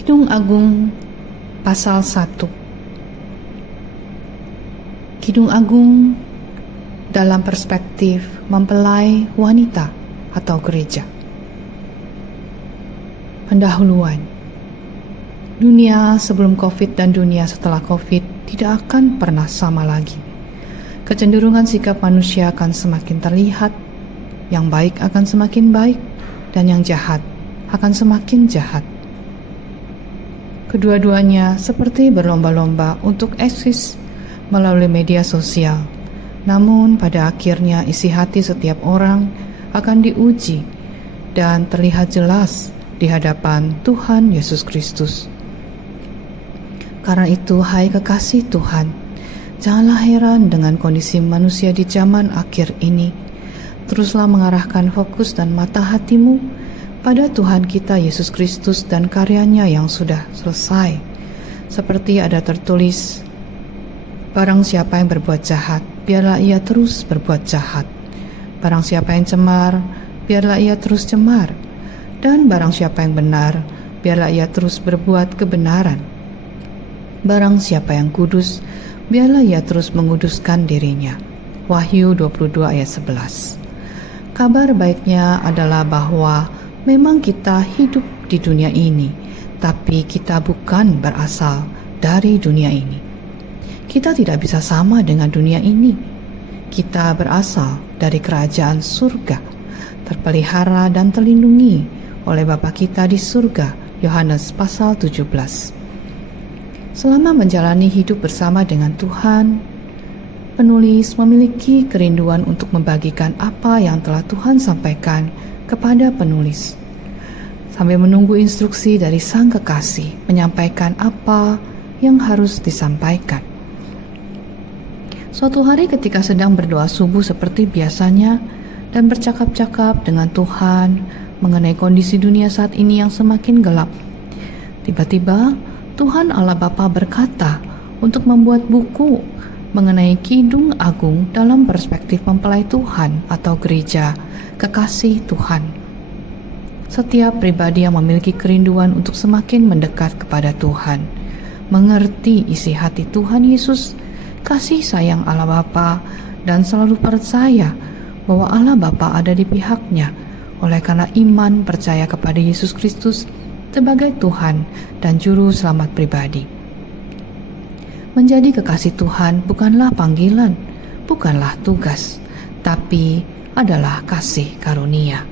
Kidung Agung pasal 1. Kidung Agung dalam perspektif mempelai wanita atau gereja. Pendahuluan. Dunia sebelum COVID dan dunia setelah COVID tidak akan pernah sama lagi. Kecenderungan sikap manusia akan semakin terlihat, yang baik akan semakin baik, dan yang jahat akan semakin jahat. Kedua-duanya seperti berlomba-lomba untuk eksis melalui media sosial. Namun pada akhirnya isi hati setiap orang akan diuji dan terlihat jelas di hadapan Tuhan Yesus Kristus. Karena itu, hai kekasih Tuhan, janganlah heran dengan kondisi manusia di zaman akhir ini. Teruslah mengarahkan fokus dan mata hatimu pada Tuhan kita Yesus Kristus dan karyanya yang sudah selesai. Seperti ada tertulis, barang siapa yang berbuat jahat, biarlah ia terus berbuat jahat. Barang siapa yang cemar, biarlah ia terus cemar. Dan barang siapa yang benar, biarlah ia terus berbuat kebenaran. Barang siapa yang kudus, biarlah ia terus menguduskan dirinya. Wahyu 22 ayat 11. Kabar baiknya adalah bahwa memang kita hidup di dunia ini, tapi kita bukan berasal dari dunia ini. Kita tidak bisa sama dengan dunia ini. Kita berasal dari kerajaan surga, terpelihara dan terlindungi oleh Bapa kita di surga. Yohanes pasal 17. Selama menjalani hidup bersama dengan Tuhan, penulis memiliki kerinduan untuk membagikan apa yang telah Tuhan sampaikan kepada penulis, sambil menunggu instruksi dari Sang Kekasih menyampaikan apa yang harus disampaikan. Suatu hari ketika sedang berdoa subuh seperti biasanya dan bercakap-cakap dengan Tuhan mengenai kondisi dunia saat ini yang semakin gelap, tiba-tiba Tuhan Allah Bapa berkata untuk membuat buku mengenai Kidung Agung dalam perspektif mempelai Tuhan atau gereja kekasih Tuhan. Setiap pribadi yang memiliki kerinduan untuk semakin mendekat kepada Tuhan, mengerti isi hati Tuhan Yesus, kasih sayang Allah Bapa, dan selalu percaya bahwa Allah Bapa ada di pihaknya oleh karena iman percaya kepada Yesus Kristus sebagai Tuhan dan Juru Selamat pribadi. Menjadi kekasih Tuhan bukanlah panggilan, bukanlah tugas, tapi adalah kasih karunia.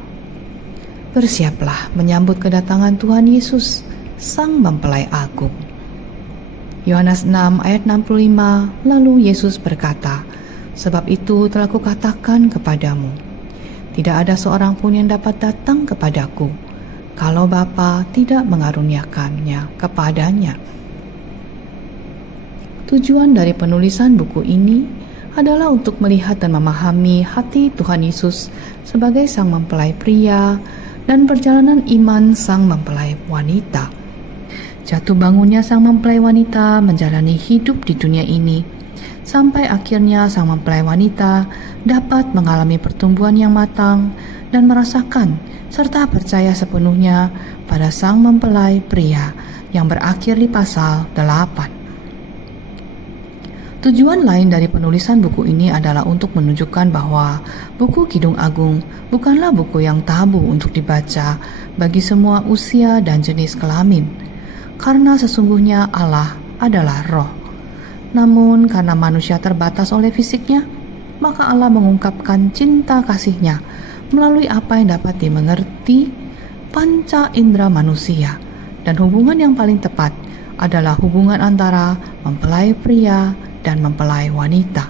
Bersiaplah menyambut kedatangan Tuhan Yesus, Sang Mempelai Agung. Yohanes 6 ayat 65, lalu Yesus berkata, sebab itu telah kukatakan kepadamu, tidak ada seorang pun yang dapat datang kepadaku, kalau Bapa tidak mengaruniakannya kepadanya. Tujuan dari penulisan buku ini adalah untuk melihat dan memahami hati Tuhan Yesus sebagai Sang Mempelai pria dan perjalanan iman Sang Mempelai wanita. Jatuh bangunnya Sang Mempelai wanita menjalani hidup di dunia ini, sampai akhirnya Sang Mempelai wanita dapat mengalami pertumbuhan yang matang dan merasakan serta percaya sepenuhnya pada Sang Mempelai pria yang berakhir di pasal 8. Tujuan lain dari penulisan buku ini adalah untuk menunjukkan bahwa buku Kidung Agung bukanlah buku yang tabu untuk dibaca bagi semua usia dan jenis kelamin, karena sesungguhnya Allah adalah roh. Namun karena manusia terbatas oleh fisiknya, maka Allah mengungkapkan cinta kasih-Nya melalui apa yang dapat dimengerti panca indera manusia, dan hubungan yang paling tepat adalah hubungan antara mempelai pria dan mempelai wanita.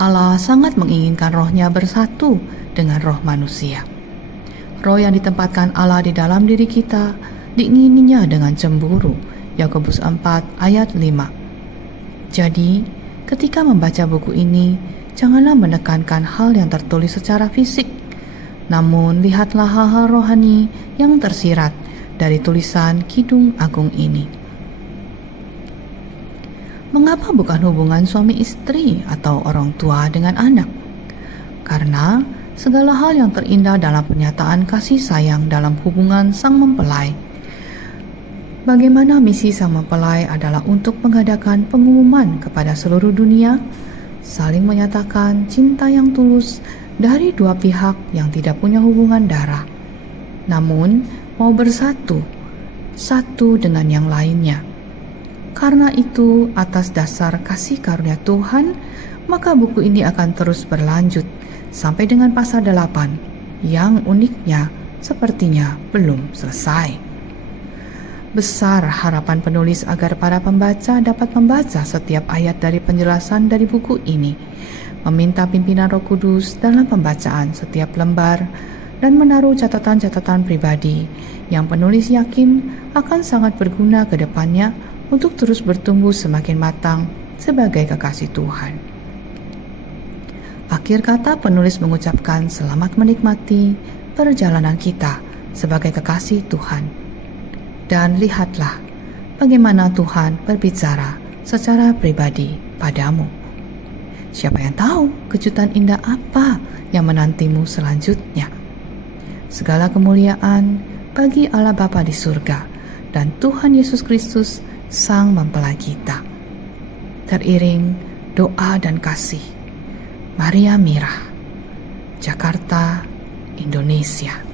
Allah sangat menginginkan rohnya bersatu dengan roh manusia. Roh yang ditempatkan Allah di dalam diri kita diingininya dengan cemburu. Yakobus 4 ayat 5. Jadi, ketika membaca buku ini, janganlah menekankan hal yang tertulis secara fisik, namun lihatlah hal-hal rohani yang tersirat dari tulisan Kidung Agung ini. Mengapa bukan hubungan suami istri atau orang tua dengan anak? Karena segala hal yang terindah dalam pernyataan kasih sayang dalam hubungan sang mempelai Bagaimana misi sang mempelai adalah untuk mengadakan pengumuman kepada seluruh dunia, saling menyatakan cinta yang tulus dari dua pihak yang tidak punya hubungan darah, namun mau bersatu satu dengan yang lainnya. Karena itu, atas dasar kasih karunia Tuhan, maka buku ini akan terus berlanjut sampai dengan pasal 8 yang uniknya sepertinya belum selesai. Besar harapan penulis agar para pembaca dapat membaca setiap ayat dari penjelasan dari buku ini, meminta pimpinan Roh Kudus dalam pembacaan setiap lembar, dan menaruh catatan-catatan pribadi yang penulis yakin akan sangat berguna ke depannya untuk terus bertumbuh semakin matang sebagai kekasih Tuhan. Akhir kata, penulis mengucapkan selamat menikmati perjalanan kita sebagai kekasih Tuhan. Dan lihatlah bagaimana Tuhan berbicara secara pribadi padamu. Siapa yang tahu kejutan indah apa yang menantimu selanjutnya? Segala kemuliaan bagi Allah Bapa di surga dan Tuhan Yesus Kristus Sang Mempelai kita. Teriring doa dan kasih, Maria Mira, Jakarta, Indonesia.